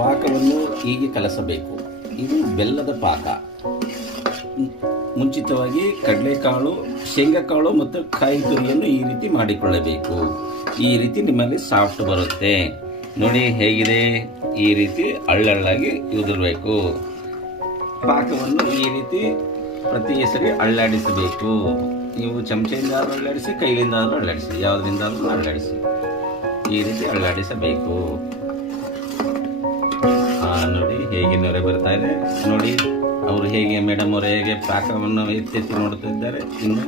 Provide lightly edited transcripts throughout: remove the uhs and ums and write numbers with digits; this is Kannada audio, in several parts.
ಪಾಕವನ್ನು ಹೀಗೆ ಕಲಸಬೇಕು. ಇದು ಬೆಲ್ಲದ ಪಾಕ. ಮುಂಚಿತವಾಗಿ ಕಡಲೆಕಾಳು, ಶೇಂಗಾಕಾಳು ಮತ್ತು ಕಾಯಿ ತುರಿಯನ್ನು ಈ ರೀತಿ ಮಾಡಿಕೊಳ್ಳಬೇಕು. ಈ ರೀತಿ ನಿಮ್ಮಲ್ಲಿ ಸಾಫ್ಟ್ ಬರುತ್ತೆ ನೋಡಿ. ಹೇಗಿದೆ? ಈ ರೀತಿ ಹಳ್ಳಾಗಿ ಉದುರಬೇಕು. ಪಾಕವನ್ನು ಈ ರೀತಿ ಪ್ರತಿ ಸರಿ ಅಳ್ಳಾಡಿಸಬೇಕು. ನೀವು ಚಮಚೆಯಿಂದ ಅಳ್ಳಾಡಿಸಿ, ಕೈಲಿಂದ ಅಳ್ಳಾಡಿಸಿ, ಯಾವುದರಿಂದ ಅಳ್ಳಾಡಿಸಿ. ಈ ರೀತಿ ಅಳ್ಳಾಡಿಸಬೇಕು. ನೋಡಿ ಹೇಗೆ ನೊರೆ ಬರ್ತಾ ಇದೆ ನೋಡಿ. ಅವರು ಹೇಗೆ ಮೇಡಮ್ ಅವರು ಹೇಗೆ ಪಾಕವನ್ನು ಎತ್ತೆತ್ತಿ ನೋಡುತ್ತಿದ್ದಾರೆ. ಇನ್ನು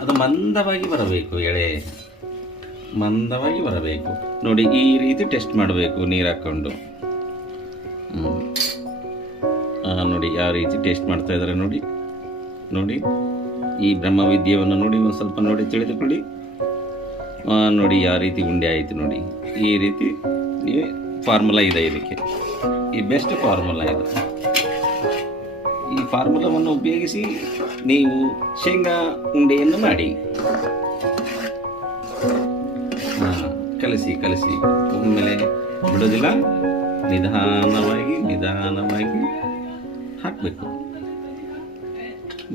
ಅದು ಮಂದವಾಗಿ ಬರಬೇಕು, ಎಳೆ ಮಂದವಾಗಿ ಬರಬೇಕು ನೋಡಿ. ಈ ರೀತಿ ಟೆಸ್ಟ್ ಮಾಡಬೇಕು ನೀರು ಹಾಕ್ಕೊಂಡು. ನೋಡಿ ಯಾವ ರೀತಿ ಟೇಸ್ಟ್ ಮಾಡ್ತಾ ಇದ್ದಾರೆ ನೋಡಿ. ನೋಡಿ ಈ ಬ್ರಹ್ಮವಿದ್ಯೆಯನ್ನು ನೋಡಿ, ಒಂದು ಸ್ವಲ್ಪ ನೋಡಿ ತಿಳಿದುಕೊಳ್ಳಿ. ನೋಡಿ ಯಾವ ರೀತಿ ಉಂಡೆ ಆಯಿತು ನೋಡಿ. ಈ ರೀತಿ ಫಾರ್ಮುಲಾ ಇದೆ ಇದಕ್ಕೆ. ಈ ಬೆಸ್ಟ್ ಫಾರ್ಮುಲಾ ಇದು. ಈ ಫಾರ್ಮುಲಾವನ್ನು ಉಪಯೋಗಿಸಿ ನೀವು ಶೇಂಗಾ ಉಂಡೆಯನ್ನು ಮಾಡಿ. ಕಲಸಿ ಕಲಸಿ ಒಮ್ಮೆಲೆ ಬಿಡೋದಿಲ್ಲ. ನಿಧಾನವಾಗಿ ಹಾಕಬೇಕು.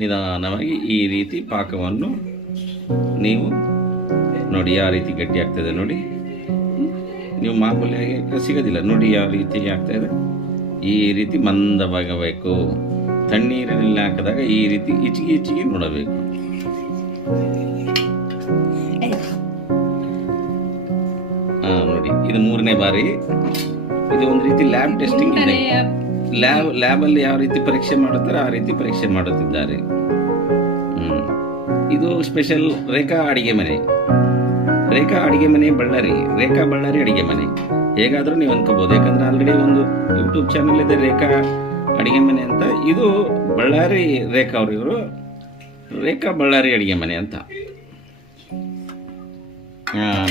ನಿಧಾನವಾಗಿ ಈ ರೀತಿ ಪಾಕವನ್ನು ನೀವು ನೋಡಿ ಯಾವ ರೀತಿ ಗಟ್ಟಿ ಆಗ್ತದೆ ನೋಡಿ. ನೀವು ಮಾಮೂಲಿಯಾಗಿ ಸಿಗೋದಿಲ್ಲ ನೋಡಿ ಯಾವ ರೀತಿ ಆಗ್ತಾ ಇದೆ. ಈ ರೀತಿ ಮಂದವಾಗಬೇಕು. ತಣ್ಣೀರಿನಲ್ಲಿ ಹಾಕಿದಾಗ ಈ ರೀತಿ ಇಚ್ಚಿಗೆ ನೋಡಬೇಕು. ನೋಡಿ ಇದು 3ನೇ ಬಾರಿ. ಇದು ಒಂದು ರೀತಿ ಲ್ಯಾಬ್ ಟೆಸ್ಟಿಂಗ್ ಇದೆ. ಲ್ಯಾಬಲ್ಲಿ ಯಾವ ರೀತಿ ಪರೀಕ್ಷೆ ಮಾಡುತ್ತಾರೆ ಆ ರೀತಿ ಪರೀಕ್ಷೆ ಮಾಡುತ್ತಿದ್ದಾರೆ. ಇದು ಸ್ಪೆಷಲ್ ರೇಖಾ ಅಡಿಗೆ ಮನೆ. ರೇಖಾ ಅಡಿಗೆ ಮನೆ ಬಳ್ಳಾರಿ. ರೇಖಾ ಬಳ್ಳಾರಿ ಅಡಿಗೆ ಮನೆ ಹೇಗಾದರೂ ನೀವು ಅನ್ಕೋಬಹುದು. ಯಾಕಂದ್ರೆ ಆಲ್ರೆಡಿ ಒಂದು ಯೂಟ್ಯೂಬ್ ಚಾನಲ್ ಇದೆ ರೇಖಾ ಅಡಿಗೆ ಮನೆ ಅಂತ. ಇದು ಬಳ್ಳಾರಿ ರೇಖಾ ಅವರು. ಇವರು ರೇಖಾ ಬಳ್ಳಾರಿ ಅಡಿಗೆ ಮನೆ ಅಂತ.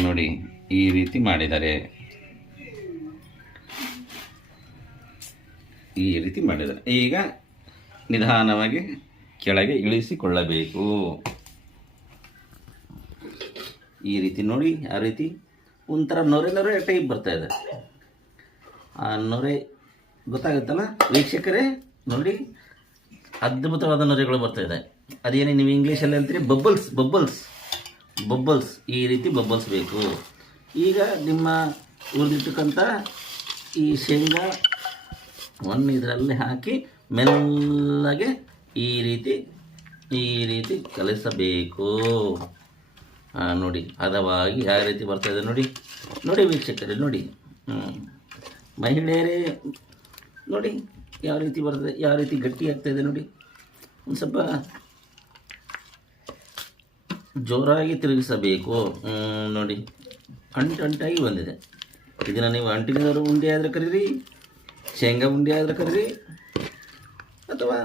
ನೋಡಿ ಈ ರೀತಿ ಮಾಡಿದ್ದಾರೆ. ಈ ರೀತಿ ಮಾಡಿದ್ದಾರೆ. ಈಗ ನಿಧಾನವಾಗಿ ಕೆಳಗೆ ಇಳಿಸಿಕೊಳ್ಳಬೇಕು. ಈ ರೀತಿ ನೋಡಿ. ಆ ರೀತಿ ಒಂಥರ ನೊರೆ ಟೈಪ್ ಬರ್ತಾ ಇದೆ. ಆ ನೊರೆ ಗೊತ್ತಾಗುತ್ತಲ್ಲ ವೀಕ್ಷಕರೇ ನೋಡಿ. ಅದ್ಭುತವಾದ ನೊರೆಗಳು ಬರ್ತಾ ಇದೆ. ಅದೇನೇ ನೀವು ಇಂಗ್ಲೀಷಲ್ಲಿ ಹೇಳ್ತೀರಿ ಬಬ್ಬಲ್ಸ್. ಈ ರೀತಿ ಬಬ್ಬಲ್ಸ್ ಬೇಕು. ಈಗ ನಿಮ್ಮ ಉಳಿದಿರ್ತಕ್ಕಂಥ ಈ ಶೇಂಗಾ ಇದರಲ್ಲಿ ಹಾಕಿ ಮೆಲ್ಲಗೆ ಈ ರೀತಿ ಕಲಿಸಬೇಕು. ನೋಡಿ ಹದವಾಗಿ ಯಾವ ರೀತಿ ಬರ್ತಾ ಇದೆ ನೋಡಿ. ನೋಡಿ ವೀಕ್ಷಕರೇ ನೋಡಿ. ಮಹಿಳೆಯರೇ ನೋಡಿ ಯಾವ ರೀತಿ ಬರ್ತದೆ, ಯಾವ ರೀತಿ ಗಟ್ಟಿ ಆಗ್ತಾ ಇದೆ ನೋಡಿ. ಒಂದು ಸ್ವಲ್ಪ ಜೋರಾಗಿ ತಿರುಗಿಸಬೇಕು ನೋಡಿ. ಅಂಟಾಗಿ ಬಂದಿದೆ. ಇದನ್ನು ನೀವು ಅಂಟಿನವರು ಉಂಡೆ ಆದರೆ ಕರೀರಿ, ಶೇಂಗಾ ಉಂಡೆ ಆದರೆ ಕರೀರಿ, ಅಥವಾ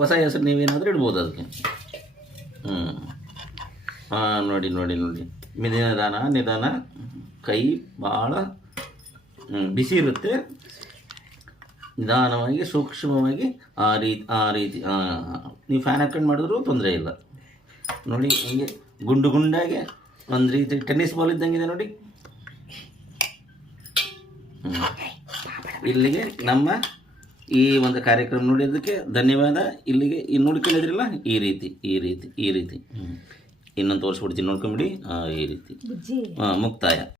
ಹೊಸ ಹೆಸರು ನೀವೇನಾದರೂ ಇಡ್ಬೋದು ಅದಕ್ಕೆ. ನೋಡಿ ನಿಧಾನ. ಕೈ ಭಾಳ ಬಿಸಿ ಇರುತ್ತೆ. ನಿಧಾನವಾಗಿ ಸೂಕ್ಷ್ಮವಾಗಿ ಆ ರೀತಿ ನೀವು ಫ್ಯಾನ್ ಹಾಕೊಂಡು ಮಾಡಿದ್ರೂ ತೊಂದರೆ ಇಲ್ಲ ನೋಡಿ. ಹಿಂಗೆ ಗುಂಡಾಗೆ ಒಂದು ರೀತಿ ಟೆನ್ನಿಸ್ ಬಾಲ್ ಇದ್ದಂಗಿದೆ ನೋಡಿ. ಇಲ್ಲಿಗೆ ನಮ್ಮ ಈ ಒಂದು ಕಾರ್ಯಕ್ರಮ ನೋಡಿದ್ದಕ್ಕೆ ಧನ್ಯವಾದ. ಇಲ್ಲಿಗೆ ನೋಡ್ಕೊಂಡಿದ್ರಲ್ಲ ಈ ರೀತಿ ಇನ್ನೊಂದು ತೋರಿಸ್ಬಿಡ್ತೀನಿ, ನೋಡ್ಕೊಂಬಿಡಿ. ಈ ರೀತಿ ಮುಕ್ತಾಯ.